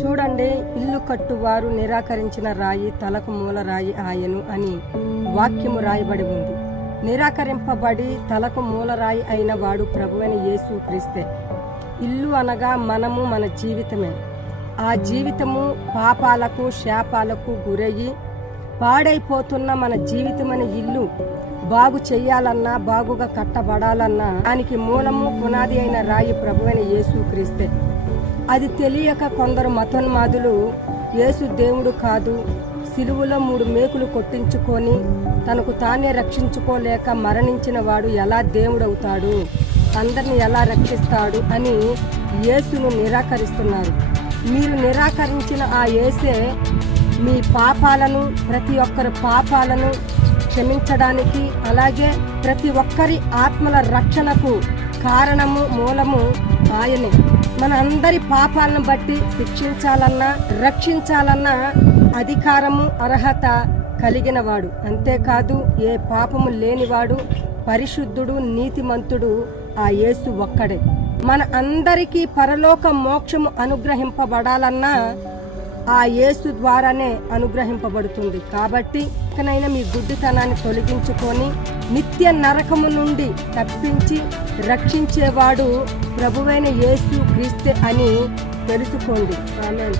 చూడండి, ఇల్లు కట్టువారు నిరాకరించిన రాయి తలకు మూల రాయి ఆయను అని వాక్యము రాయబడి ఉంది. నిరాకరింపబడి తలకు మూలరాయి అయిన వాడు ప్రభువైన యేసు క్రీస్తే. ఇల్లు అనగా మనము, మన జీవితమే. ఆ జీవితము పాపాలకు శాపాలకు గురయ్యి పాడైపోతున్న మన జీవితమనే ఇల్లు బాగు చెయ్యాలన్నా, బాగుగా కట్టబడాలన్నా దానికి మూలము పునాది అయిన రాయి ప్రభువైన యేసు క్రీస్తే. అది తెలియక కొందరు మతోన్మాదులు యేసు దేవుడు కాదు, సిలువలో 3 మేకులు కొట్టించుకొని తనకు తానే రక్షించుకోలేక మరణించిన వాడు ఎలా దేవుడవుతాడు, అందరిని ఎలా రక్షిస్తాడు అని యేసును నిరాకరిస్తున్నారు. మీరు నిరాకరించిన ఆ యేసే మీ పాపాలను, ప్రతి ఒక్కరి పాపాలను క్షమించడానికి, అలాగే ప్రతి ఒక్కరి ఆత్మల రక్షణకు కారణము, మూలము ఆయనే. మన అందరి పాపాలను బట్టి శిక్షించాలన్నా, రక్షించాలన్నా అధికారము, అర్హత కలిగినవాడు. అంతేకాదు ఏ పాపము లేనివాడు, పరిశుద్ధుడు, నీతిమంతుడు ఆ యేసు ఒక్కడే. మన అందరికీ పరలోక మోక్షము అనుగ్రహింపబడాలన్నా ఆ యేసు ద్వారానే అనుగ్రహింపబడుతుంది. కాబట్టి ఇకనైనా మీ గుడ్డితనాన్ని తొలగించుకొని నిత్య నరకము నుండి తప్పించి రక్షించేవాడు ప్రభువైన యేసు క్రీస్తే అని తెలుసుకోండి. ఆమేన్.